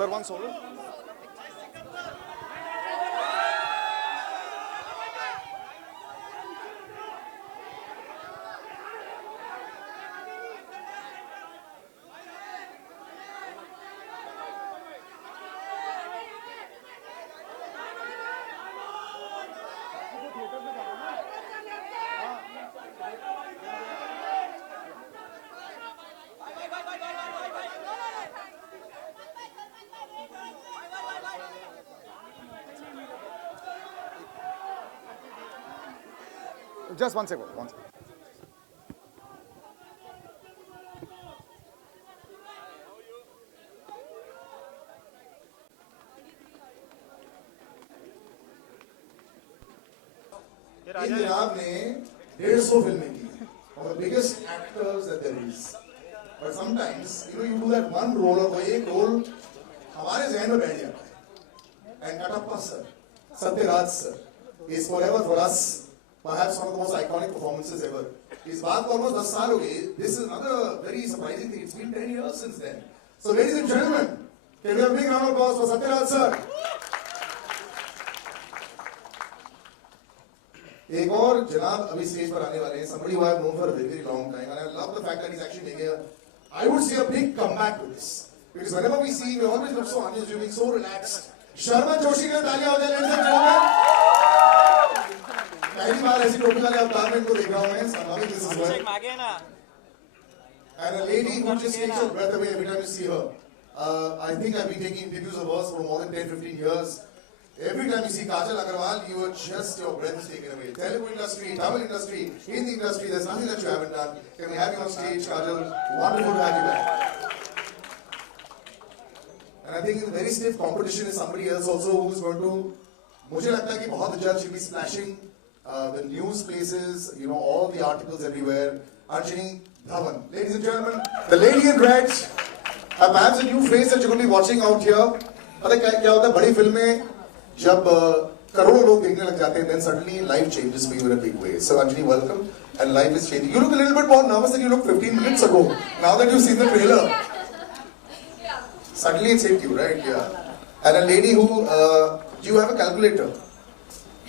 Sir, one solo. Just one second. One second. इन जनाब ने 150 फिल्में की और the biggest actors that there is. But sometimes you do that one role और वो एक role हमारे ज़हन में बैठ जाता है. And Katappa sir, Satyaraj sir is forever for us perhaps one of the most iconic performances ever. इस बात को almost 10 साल हो गए. This is another very surprising thing. It's been 10 years since then. So ladies and gentlemen, can we have a big round of applause for Satyaraj sir? एक और जनाब अभी स्टेज पर आने वाले हैं. Somebody who I have known for a very, very long time, and I love the fact that he's actually making I would say a big comeback to this, because whenever we see him, he always looks so unassuming, so relaxed. Sharman Joshi के लिए तालियां हो जाए, ladies and gentlemen. पहली बार ऐसी टोपी वाले अवतार में इनको देख रहा हूँ मैं. I'm loving this as well. And a lady who just takes your breath away every time you see her. I think I've been taking interviews of hers for more than 10-15 years. Every time you see Kajal Agarwal, you are just, your breath is taken away. Telugu industry, Tamil industry, Hindi industry, there's nothing that you haven't done. Can we have you on stage, Kajal? Wonderful to have you back. And I think in very stiff competition is somebody else also who's going to, मुझे लगता है कि बहुत जल्द she'll be splashing the news places, all the articles everywhere. Archini Dhawan. Ladies and gentlemen, the lady in red, perhaps a new face that you're going to be watching out here. पता क्या होता है बड़ी फिल्में जब करोड़ों लोग देखने लग जाते हैं, then suddenly life changes for you in a big way. So Anjali, welcome, and life is changing. You look a little bit more nervous than you looked 15 minutes ago. Now that you've seen the trailer, suddenly it's hit you, right? Yeah. And a lady who, do you have a calculator?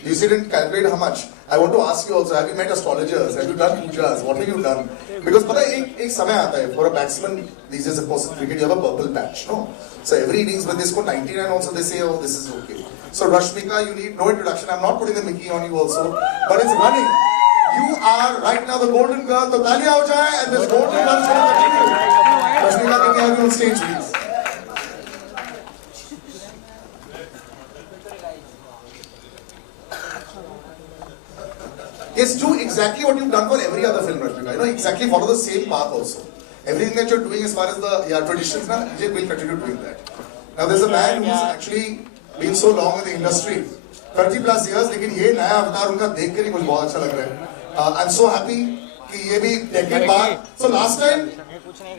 You didn't calculate how much. I want to ask you also, have you met astrologers? Have you done pujas? What have you done? Because पता है एक समय आता है for a batsman these days, of course, in cricket you have a purple patch, no? So every innings when they score 99 also they say, oh, this is okay. So Rashmika, you need no introduction. I'm not putting the Mickey on you also, but it's running. You are right now the golden girl. तो तालियां हो जाए, and this golden girl is going to continue. Rashmika, can you have you on stage, please? Yes, do exactly what you've done for every other film, Rashmika. Exactly follow the same path also. Everything that you're doing as far as the traditions, will continue doing that. Now there's a man who's actually been so long in the industry, 30 plus years, लेकिन ये नया अवतार उनका देख कर ही मुझे बहुत अच्छा लग रहा है. I'm so happy कि ये भी decade बाद. So last time,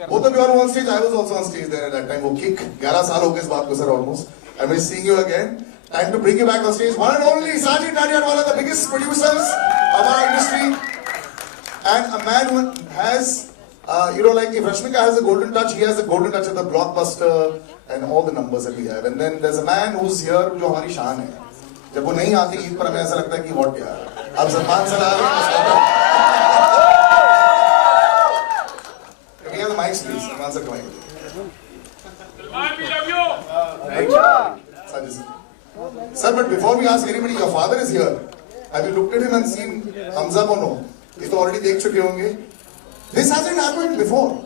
both of you are on stage. I was also on stage there at that time. वो kick 11 साल हो गए इस बात को sir almost. I'm seeing you again. Time to bring you back on stage. One and only Sajid Nadiadwala, the biggest producers of our industry, and a man who has, like if Rashmika has a golden touch, he has a golden touch of the blockbuster and all the numbers that we have. And then there's a man who's here जो हमारी शान है. जब वो नहीं आती ईद पर हमें ऐसा लगता है कि what यार. अब सलमान सर आ गए. Can we have the mics please? Salman sir coming. Salman, we love you. Thank you. Sir, but before we ask anybody, your father is here. Have you looked at him and seen Hamza or no? ये तो already देख चुके होंगे. This hasn't happened before.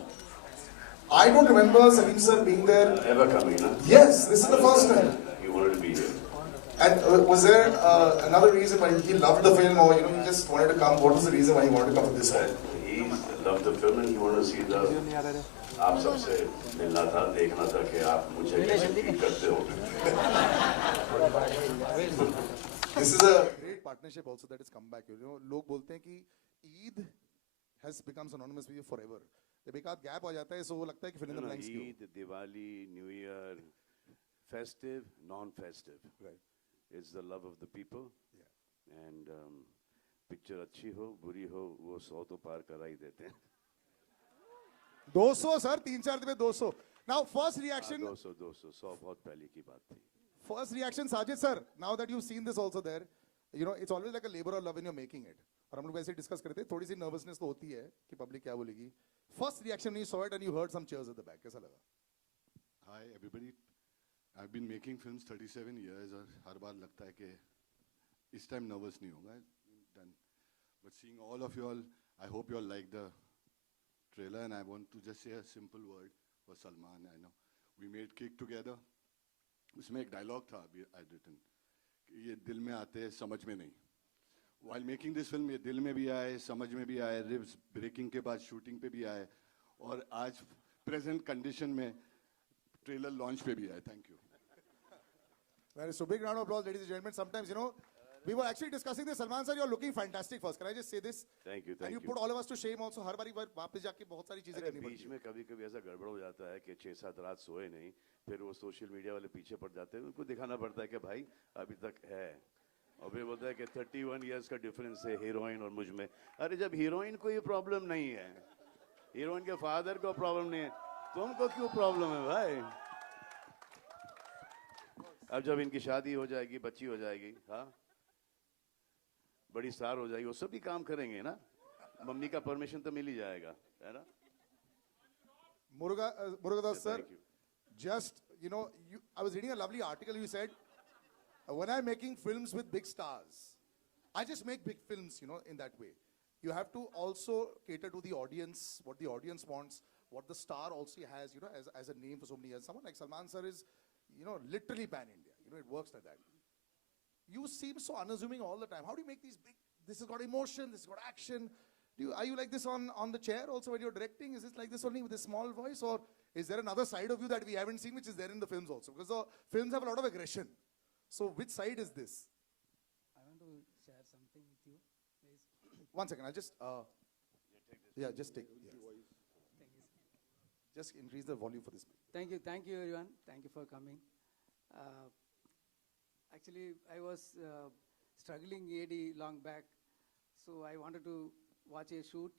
I don't remember Salim sir being there. Ever coming, huh? Yes, this is the first time. He wanted to be here. And was there another reason why he loved the film, or he just wanted to come? What was the reason why he wanted to come to this film? He loved the film and he wanted to see the. आप सबसे मिलना था, देखना था कि आप मुझे कैसे फील करते हो. This is a great partnership also that has come back. लोग बोलते हैं कि Eid has become synonymous with you forever. जब एक आध गैप हो जाता है, so वो लगता है कि fill in the blanks क्यों? Eid, Diwali, new year, festive, non-festive. Right. It's the love of the people. Yeah. And picture अच्छी हो, बुरी हो, वो 100 तो पार करा ही देते हैं. 200 सर, 3-4 दिन में 200. Now, first reaction. 200 100 बहुत पहले की बात थी. First reaction, Sajid sir. Now that you've seen this also there, you know it's always like a labor of love when you're making it. और हम लोग वैसे डिस्कस करते हैं, थोड़ी सी नर्वसनेस तो होती है कि पब्लिक क्या बोलेगी. First reaction when you saw it and you heard some cheers at the back, कैसा लगा? Hi everybody. I've been making films 37 years और हर बार लगता है कि इस टाइम नर्वस नहीं होगा. Done. But seeing all of you all, I hope you all like the trailer and I want to just say a simple word for Salman. I know we made Kick together. उसमें एक dialogue था अभी I'd written कि ये दिल में आते हैं समझ में नहीं. While making this film ये दिल में भी आए, समझ में भी आए, रिब्स ब्रेकिंग के बाद शूटिंग पे भी आए और आज प्रेजेंट कंडीशन में ट्रेलर लॉन्च पे भी आए. Thank you. Well, so big round of applause, ladies and gentlemen. Sometimes, you know, we were actually discussing this. Salman sir, you're looking fantastic first. Can I just say this? Thank you, And thank you you. put all of us to shame also. हर बारी वापस जाके बहुत सारी चीजें अरे करनी बीच पड़ती में कभी कभी ऐसा गड़बड़ हो जाता है कि 6-7 रात सोए नहीं, फिर वो सोशल मीडिया वाले पीछे पड़ जाते हैं, उनको दिखाना पड़ता है कि भाई अभी तक है. और फिर बोलता है कि 31 इयर्स का डिफरेंस है हीरोइन और मुझ में. अरे जब हीरोइन को ये प्रॉब्लम नहीं है, हीरोइन के फादर को प्रॉब्लम नहीं है, तुमको क्यों प्रॉब्लम है भाई? अब जब इनकी शादी हो जाएगी, बच्ची हो जाएगी, हाँ बड़ी स्टार हो जाएगी, वो सभी काम करेंगे ना. मम्मी का परमिशन तो मिल ही जाएगा, है ना. Murugadas sir, Thank you. just, you know, I was reading a lovely article. You said, when I'm making films with big stars, I just make big films, you know, in that way. You have to also cater to the audience, what the audience wants, what the star also has, you know, as a name for so many years. Someone like Salman sir is, you know, literally pan-India. You know, it works like that. You seem so unassuming all the time. How do you make these big, this has got emotion, this has got action. Are you like this on the chair also when you're directing? Is it like this only with a small voice? Or is there another side of you that we haven't seen which is there in the films also? Because the films have a lot of aggression. So which side is this? I want to share something with you, please. One second, I'll just, yeah, just take, yes. Thank you. Just increase the volume for this. Thank you everyone. Thank you for coming. Actually, I was struggling AD long back, so I wanted to watch a shoot.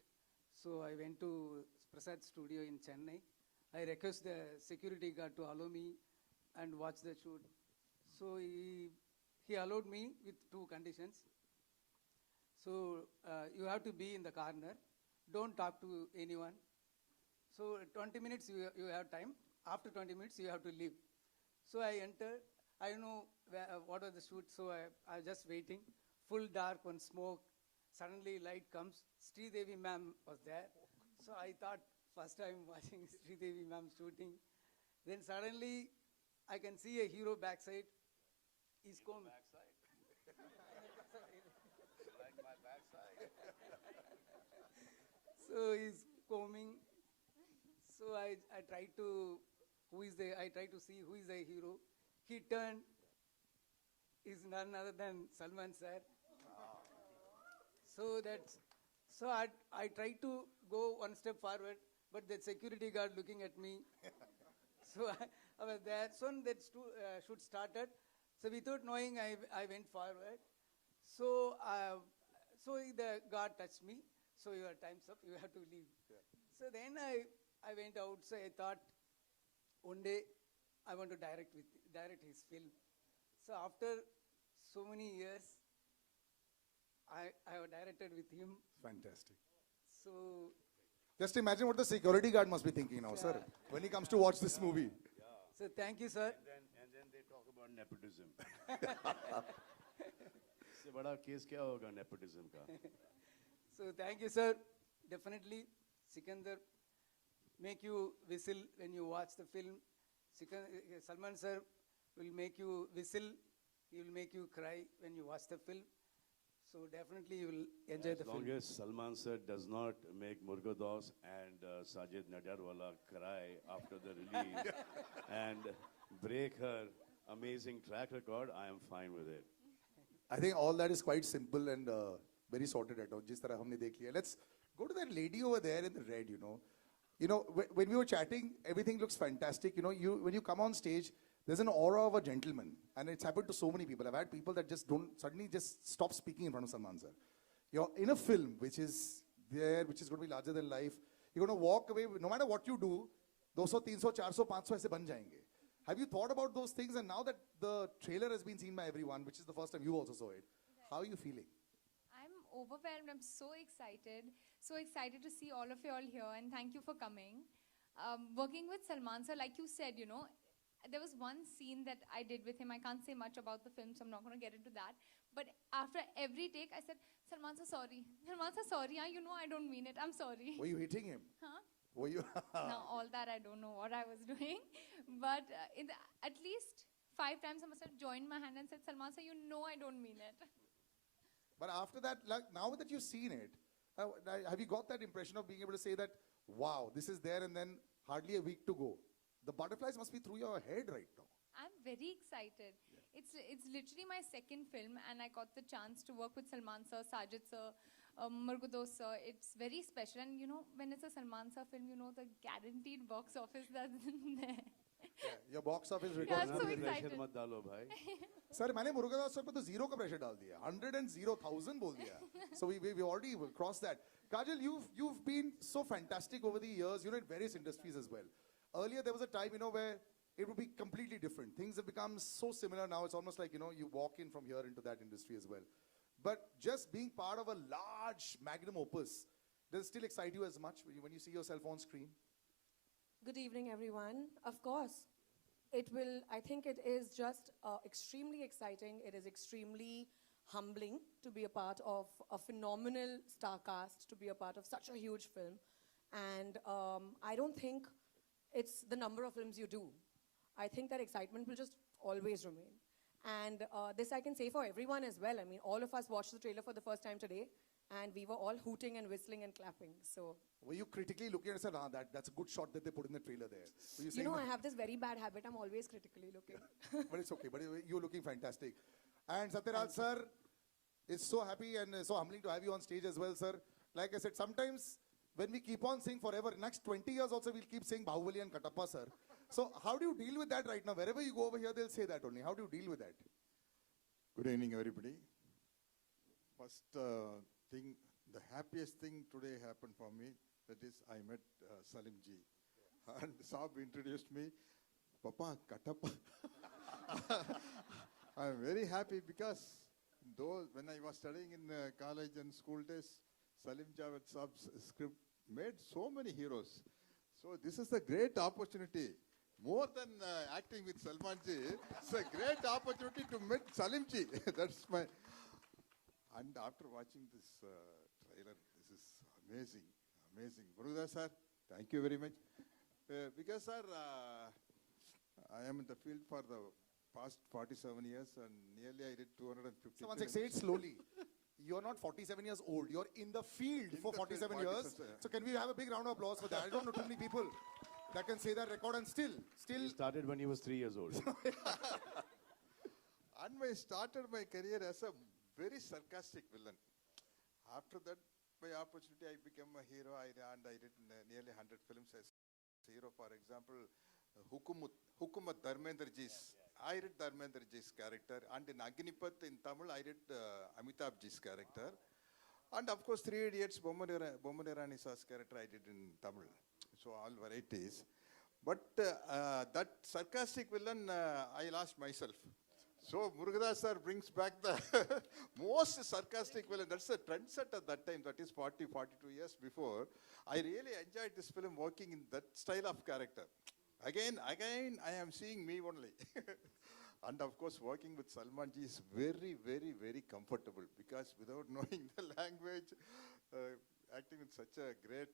So I went to Prasad Studio in Chennai. I request the security guard to allow me and watch the shoot. So he allowed me with 2 conditions. So you have to be in the corner. Don't talk to anyone. So 20 minutes you have time. After 20 minutes you have to leave. So I entered. I know what was the shoot, so I was just waiting. Full dark, one smoke. Suddenly light comes. Sridevi ma'am was there. So I thought first time watching Sridevi ma'am shooting. Then suddenly I can see a hero backside. He's coming. Backside. Like my backside. So he's coming. So I tried to see who is the hero. He turned. Is none other than Salman sir. So I tried to go one step forward, but the security guard looking at me. So I was there. So that shoot started. So without knowing, I went forward. So the guard touched me. So your time's up. You have to leave. Yeah. So then I went out. So I thought one day I want to direct his film. So after so many years, I have directed with him. Fantastic. So Just imagine what the security guard must be thinking now, sir, when he comes to watch this movie. so thank you, sir. And then they talk about nepotism. इससे बड़ा case क्या होगा nepotism का? So thank you, sir. Definitely, Sikandar make you whistle when you watch the film. Salman sir will make you whistle. He will make you cry when you watch the film. So definitely you will enjoy the As long film. as Salman sir does not make Murugadas and Sajid Nadyarwala cry after the release and break her amazing track record, I am fine with it. I think all that is quite simple and very sorted out. जिस तरह हमने देख लिया. Let's go to that lady over there in the red, you know. When we were chatting, everything looks fantastic. When you come on stage, there's an aura of a gentleman. And it's happened to so many people. I've had people that just suddenly stop speaking in front of Salman sir. You're in a film which is there, which is going to be larger than life. You're going to walk away, no matter what you do, 200, 300, 400, 500 ऐसे बन जाएंगे. Have you thought about those things? And now that the trailer has been seen by everyone, which is the first time you also saw it, how are you feeling? I'm overwhelmed. I'm so excited. So excited to see all of you all here, and thank you for coming. Working with Salman sir, like you said, you know, there was one scene that I did with him. I can't say much about the film, so I'm not going to get into that. But after every take, I said, Salman sir, sorry. Salman sir, sorry. You know I don't mean it. I'm sorry. Were you hitting him? Huh? Were you? Now, all that I don't know what I was doing. But at least 5 times I must have joined my hand and said, Salman sir, you know I don't mean it. But after that, like now that you've seen it, have you got that impression of being able to say that, wow, this is there, and then hardly a week to go? The butterflies must be through your head right now. I'm very excited. It's literally my second film, and I got the chance to work with Salman sir, Sajid sir, Murgudo sir. It's very special, and you know, when it's a Salman sir film, you know the guaranteed box office that's there. Your box office Yeah, records. so pressure excited. मत डालो भाई. Sir, मैंने Murugadoss sir पे तो 0 का pressure डाल दिया, 100,000 बोल दिया. So we already crossed that. Kajal, you've been so fantastic over the years, you know, in various industries as well. Earlier there was a time, you know, where it would be completely different. Things have become so similar now. It's almost like, you know, you walk in from here into that industry as well. But just being part of a large magnum opus, does it still excite you as much when you see yourself on screen? Good evening, everyone. Of course, it will, I think it is just extremely exciting. It is extremely humbling to be a part of a phenomenal star cast, to be a part of such a huge film. And I don't think it's the number of films you do. I think that excitement will just always remain. And this I can say for everyone as well. I mean, all of us watched the trailer for the first time today, and we were all hooting and whistling and clapping. So, Were you critically looking at it and said, that's a good shot that they put in the trailer there? Were you you saying know, that? I have this very bad habit. I'm always critically looking. But it's okay. But you're looking fantastic. And Satyaraj sir, is so happy and so humbling to have you on stage as well, sir. Like I said, sometimes when we keep on saying forever, next 20 years also we'll keep saying Bahubali and Katappa, sir. So how do you deal with that right now? Wherever you go over here, they'll say that only. How do you deal with that? Good evening, everybody. First thing, the happiest thing today happened for me, that is I met Salim ji. And Saab introduced me, Papa, Katappa. I'm very happy because though when I was studying in college and school days, Salim Javed Saab's script made so many heroes. So this is a great opportunity. More than acting with Salman ji, it's a great opportunity to meet Salim ji. That's my... And after watching this trailer, this is amazing, amazing. Murugadoss sir, thank you very much. Because sir, I am in the field for the past 47 years and nearly I did 250 So one sec, say it slowly. You're not 47 years old. You're in the field for 47 years. So can we have a big round of applause for that? I don't know too many people that can say that record and still. He started when he was 3 years old. And I started my career as a very sarcastic villain. After that, by opportunity, I became a hero. I did nearly 100 films as a hero. For example, Hukumat Dharmendra Ji's. I did Dharmendra Ji's character. And in Agnipath in Tamil, I did Amitabh Ji's character. And of course, Three Idiots, Bommanerani Sa's character I did in Tamil. So all varieties. But that sarcastic villain, I lost myself. So Murugadoss sir brings back the most sarcastic villain. That's a trendset at that time. That is 42 years before. I really enjoyed this film working in that style of character. Again, I am seeing me only. And of course, working with Salman ji is very, very, very comfortable because without knowing the language, acting with such a great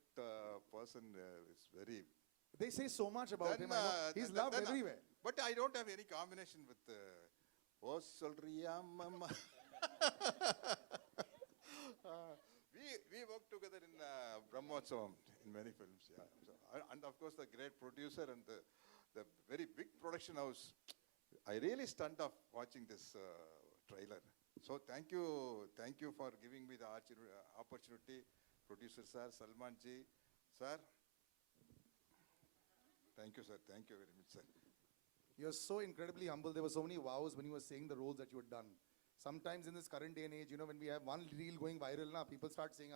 person is very... They say so much about him. I know. He's loved everywhere. But I don't have any combination with... Oh, Solriya Mama. We worked together in Brahmotsavam in many films. Yeah. So, and of course, the great producer and the very big production house. I really stunned off watching this trailer. So thank you for giving me the opportunity, producer sir, Salman ji, sir. Thank you, sir. Thank you very much, sir. You're so incredibly humble. There were so many wows when you were saying the roles that you had done. Sometimes in this current day and age, you know, when we have one reel going viral, people start saying,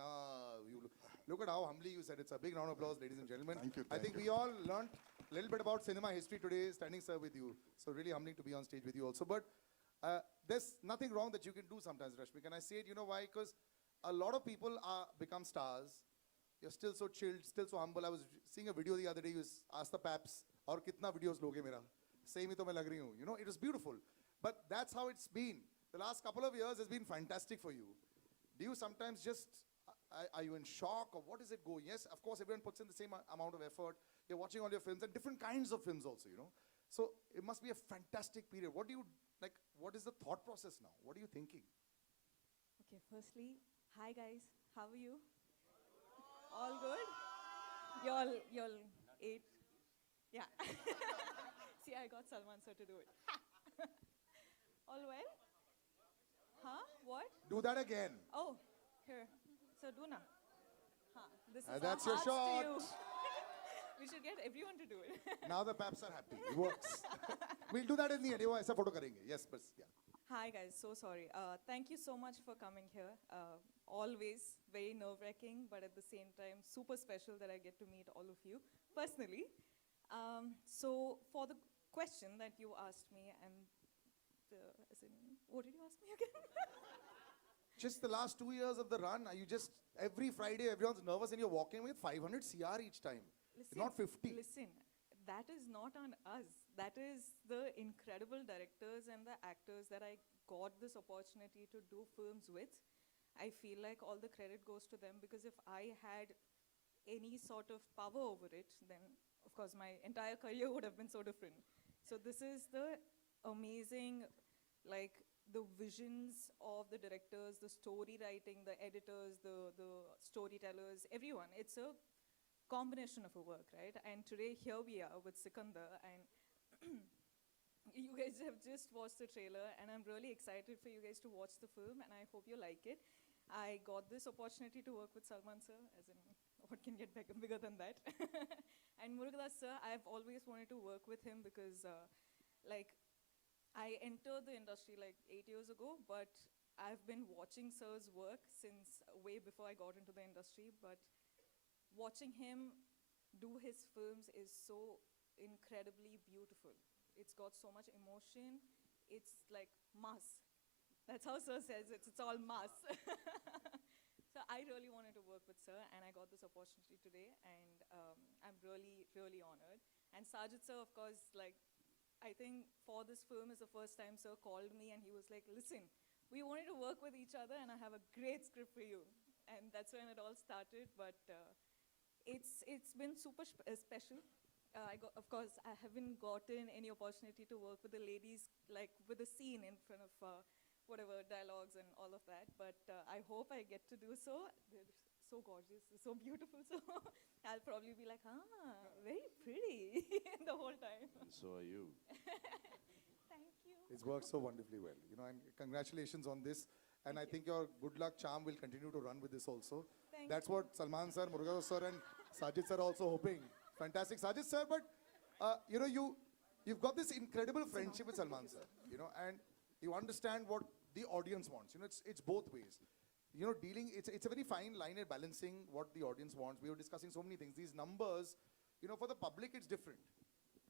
you look at how humbly you said. It's a big round of applause, ladies and gentlemen. Thank you. I think we all learned a little bit about cinema history today, standing sir with you. So really humbling to be on stage with you also. But there's nothing wrong that you can do sometimes, Rashmi. Can I say it? You know why? Because a lot of people become stars. You're still so chilled, still so humble. I was seeing a video the other day. You asked the Paps, "Aur kitna videos loge mera?" Same hi to main lag rahi hu. You know, it was beautiful. But that's how it's been. The last couple of years has been fantastic for you. Do you sometimes just, are you in shock or what is it going? Yes, of course, everyone puts in the same amount of effort. You're watching all your films and different kinds of films also, you know. So it must be a fantastic period. What do you, like, what is the thought process now? What are you thinking? Okay, firstly, hi guys, how are you? All good? Y'all ate? Yeah. See, I got Salman sir to do it. All well? Huh? What? Do that again. Oh, here. So do na. Huh. This is That's our your hearts to shot. you. We should get everyone to do it. Now the Paps are happy. It works. We'll do that in the end. ऐसा photo करेंगे. Yes, but yeah. Hi guys, so sorry. Thank you so much for coming here. Always very nerve-wracking, but at the same time super special that I get to meet all of you personally. So for the question that you asked me, and as in, what did you ask me again? Just the last 2 years of the run, are you just, every Friday everyone's nervous and you're walking with 500 CR each time. Not 50. Listen, that is not on us. That is the incredible directors and the actors that I got this opportunity to do films with. I feel like all the credit goes to them, because if I had any sort of power over it, then of course my entire career would have been so different. So this is the amazing, like, the visions of the directors, the story writing, the editors, the storytellers, everyone. It's a combination of a work, right? And today here we are with Sikandar, and you guys have just watched the trailer, and I'm really excited for you guys to watch the film, and I hope you like it. I got this opportunity to work with Salman sir, as in, what can get bigger than that? And Murugadas sir, I've always wanted to work with him because, like, I entered the industry like 8 years ago, but I've been watching sir's work since way before I got into the industry. But watching him do his films is so incredibly beautiful. It's got so much emotion. It's like mass. That's how sir says it. It's all mass. So I really wanted to work with sir, and I got this opportunity today, and I'm really, really honored. And Sajid sir, of course, like, I think for this film is the first time sir called me and he was like, listen, we wanted to work with each other and I have a great script for you. And that's when it all started. But it's been super special. Of course, I haven't gotten any opportunity to work with the ladies, like with a scene in front of whatever dialogues and all of that. But I hope I get to do so. They're so gorgeous, they're so beautiful. So I'll probably be like, very pretty the whole time. And so are you. Thank you. It's worked so wonderfully well, you know, and congratulations on this. And I think your good luck charm will continue to run with this also. That's what Salman sir, Murugadoss sir and Sajid sir are also hoping. Fantastic, Sajid sir, but you know, you've got this incredible friendship with Salman sir, you know, and you understand what the audience wants. You know, it's both ways. You know, it's a very fine line in balancing what the audience wants. We were discussing so many things. These numbers, you know, for the public it's different.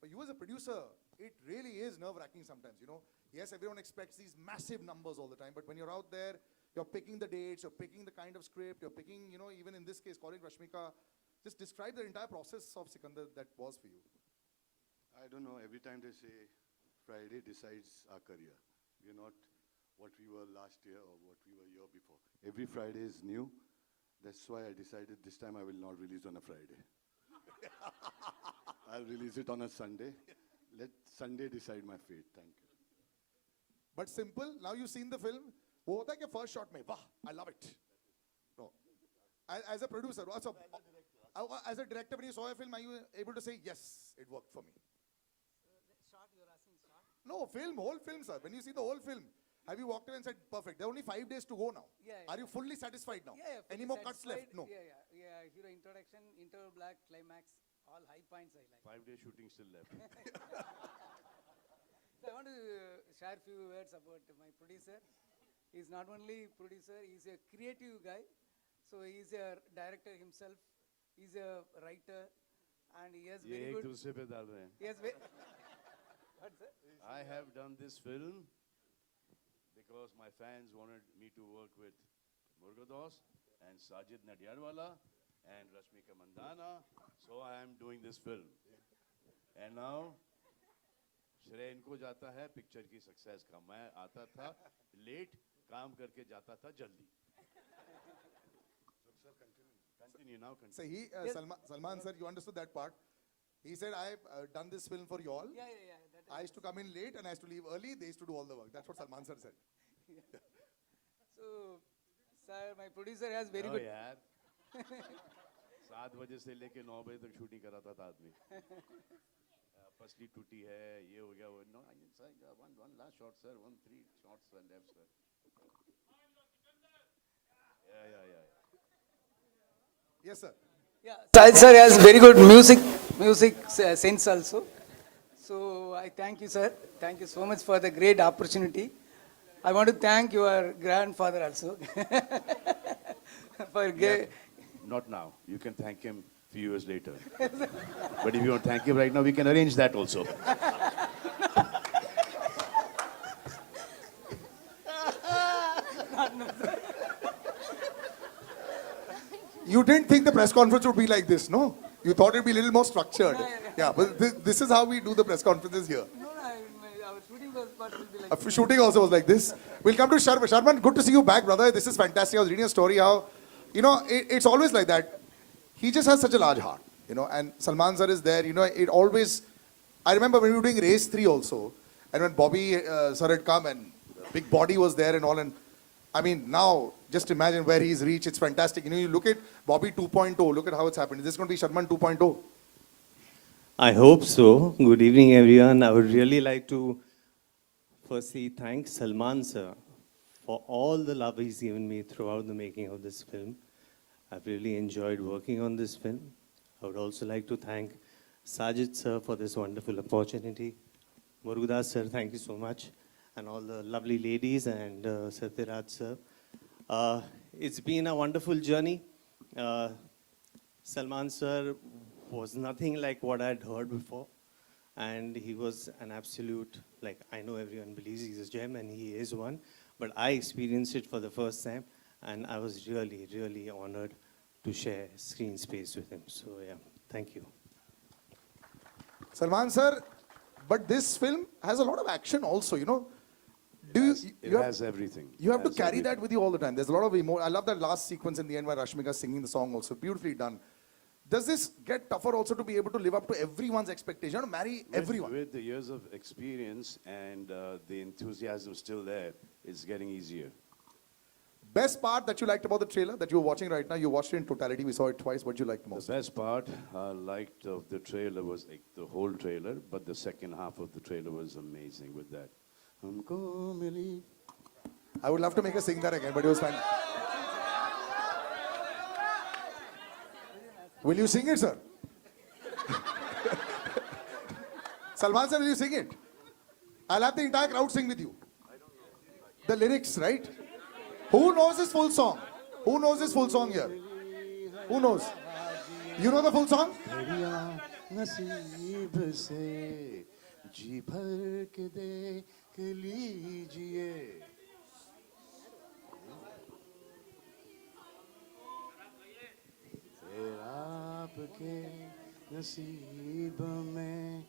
But you as a producer, it really is nerve-wracking sometimes, you know. Yes, everyone expects these massive numbers all the time, but when you're out there, you're picking the dates, you're picking the kind of script, you're picking, you know, even in this case, calling Rashmika. Just describe the entire process of Sikandar that was for you. I don't know, every time they say Friday decides our career. We're not what we were last year or what we were year before. Every Friday is new. That's why I decided this time I will not release on a Friday. I'll release it on a Sunday. Let Sunday decide my fate. Thank you. But simple, now you've seen the film. वो होता है कि first shot में, वाह, I love it. No. As a producer, also, as a director, when you saw a film, are you able to say, yes, it worked for me? Short, you're asking short? No, whole film, sir. When you see the whole film, have you walked away and said, perfect, there are only 5 days to go now? Yeah. Are you fully satisfied now? Yeah. Any more cuts left? No. Yeah. Hero introduction, interval black, climax, all high points I like. 5 day shooting still left. So I want to share a few words about my producer. He's not only producer, he's a creative guy. So he's a director himself. He's a writer. and he has ये very एक good. दूसरे पे डाल रहे हैं. He has what, sir? I have done this film because my fans wanted me to work with Murgados and Sajid Nadiadwala and Rashmika Mandana. So I am doing this film. And now, श्रेय इनको जाता है picture की success का. मैं आता था late, काम करके जाता था जल्दी. Continue now. Continue. So Salman sir, you understood that part. He said, I've done this film for you all. Yeah. I used to come in late and I used to leave early. They used to do all the work. That's what Salman sir said. So, sir, my producer has very Oh, good. यार 7 बजे से लेके 9 बजे तक shooting कराता था आदमी. पसली टूटी है, ये हो गया, वो no, one last shot sir, 3 shots were left sir. Yeah. Yes, sir. Yeah, Sahid sir has very good music sense also. So I thank you, sir. Thank you so much for the great opportunity. I want to thank your grandfather also for Not now. You can thank him a few years later. But if you want to thank him right now, we can arrange that also. You didn't think the press conference would be like this, no? You thought it'd be a little more structured. Yeah, but this is how we do the press conferences here. our shooting was part will be like Shooting also was like this. We'll come to Sharman. Sharman, good to see you back, brother. This is fantastic. I was reading a story how, it's always like that. He just has such a large heart, and Salman sir is there. It always, I remember when we were doing Race 3 also, and when Bobby sir had come and big body was there and all, and I mean, now, just imagine where he's reached. It's fantastic. You look at Bobby 2.0. Look at how it's happened. Is this going to be Sharman 2.0? I hope so. Good evening, everyone. I would really like to firstly thank Salman sir for all the love he's given me throughout the making of this film. I've really enjoyed working on this film. I would also like to thank Sajid sir for this wonderful opportunity. Murugadas sir, thank you so much. And all the lovely ladies and Satyaraj sir. It's been a wonderful journey. Salman sir was nothing like what I'd heard before. And he was an absolute, I know everyone believes he's a gem and he is one, but I experienced it for the first time and I was really, really honored to share screen space with him. So yeah, thank you. Salman sir, but this film has a lot of action also, It has everything. You have It to has carry everything. that with you all the time. There's a lot of emotion. I love that last sequence in the end where Rashmika singing the song also. Beautifully done. Does this get tougher also to be able to live up to everyone's expectation, to marry everyone? With the years of experience and the enthusiasm still there, it's getting easier. Best part that you liked about the trailer that you're watching right now, you watched it in totality, we saw it twice, what did you like the most? The best part I liked of the trailer was the whole trailer, but the second half of the trailer was amazing with that. Humko mili. I would love to make her sing that again, but it was fine. Will you sing it, sir? Salman sir, will you sing it? I'll have the entire crowd sing with you. The lyrics, right? Who knows this full song? Who knows this full song here? Who knows? You know the full song? नसीब से जी भर के देख लीजिए फिर आपके नसीब में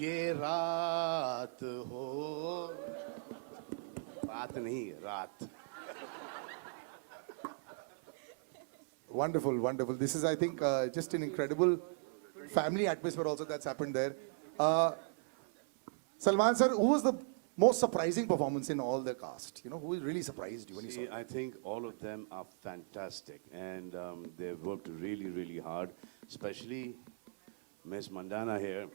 ये रात हो रात नहीं रात. Wonderful, wonderful. This is, I think, just an incredible family atmosphere also that's happened there. Salman sir, who was the most surprising performance in all the cast? Who really surprised you when you saw See, it? I think all of them are fantastic and they've worked really, really hard. Especially Ms. Mandana here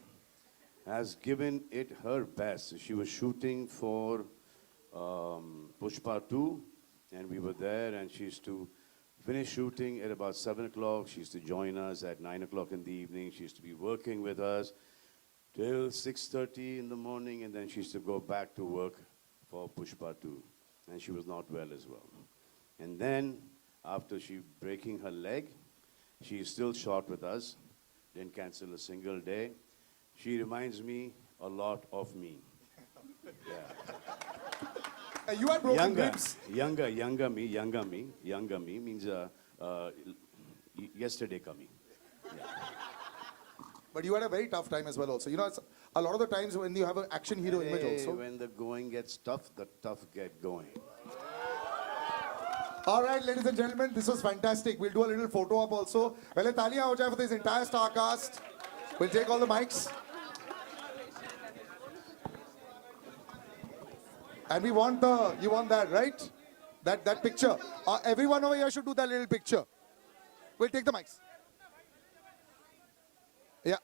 has given it her best. She was shooting for Pushpa 2 and we were there and she used to finish shooting at about 7 o'clock. She used to join us at 9 o'clock in the evening. She used to be working with us till 6:30 in the morning, and then she used to go back to work for Pushpa 2. And she was not well as well. And then, after she breaking her leg, she still shot with us. didn't cancel a single day. She reminds me a lot of me. You had broken ribs. Younger me means yesterday coming. But you had a very tough time as well also. You know, it's a lot of the times when you have an action hero image Hey, also. when the going gets tough, the tough get going. All right, ladies and gentlemen, this was fantastic. We'll do a little photo op also. Well, taliyan ho jaye for this entire star cast. We'll take all the mics. And you want that, right? That picture. Everyone over here should do that little picture. We'll take the mics. Yeah.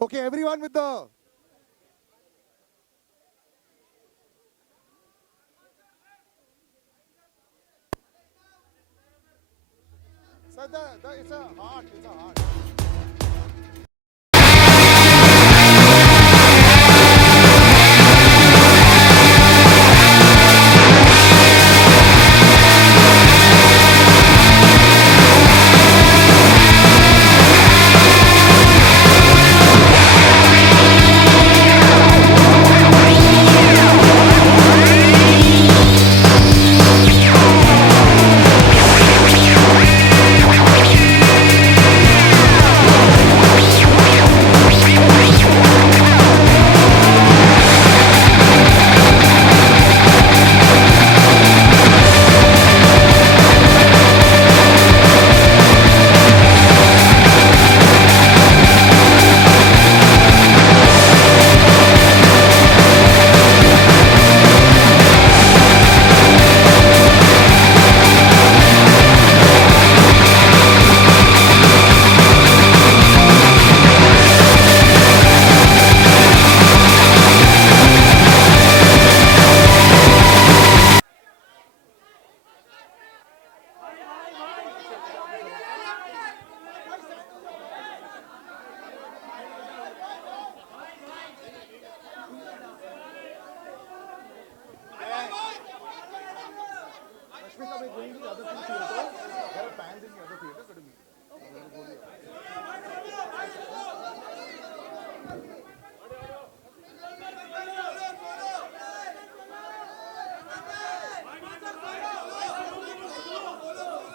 Okay, everyone with the... Sir, it's a heart, it's a heart.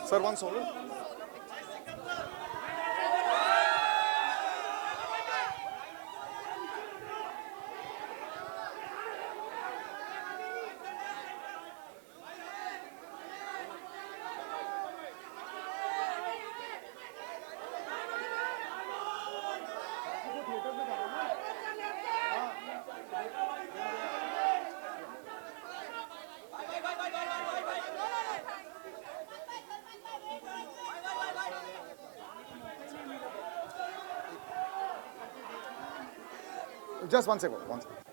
Sir, one solo. Just 1 second. 1 second.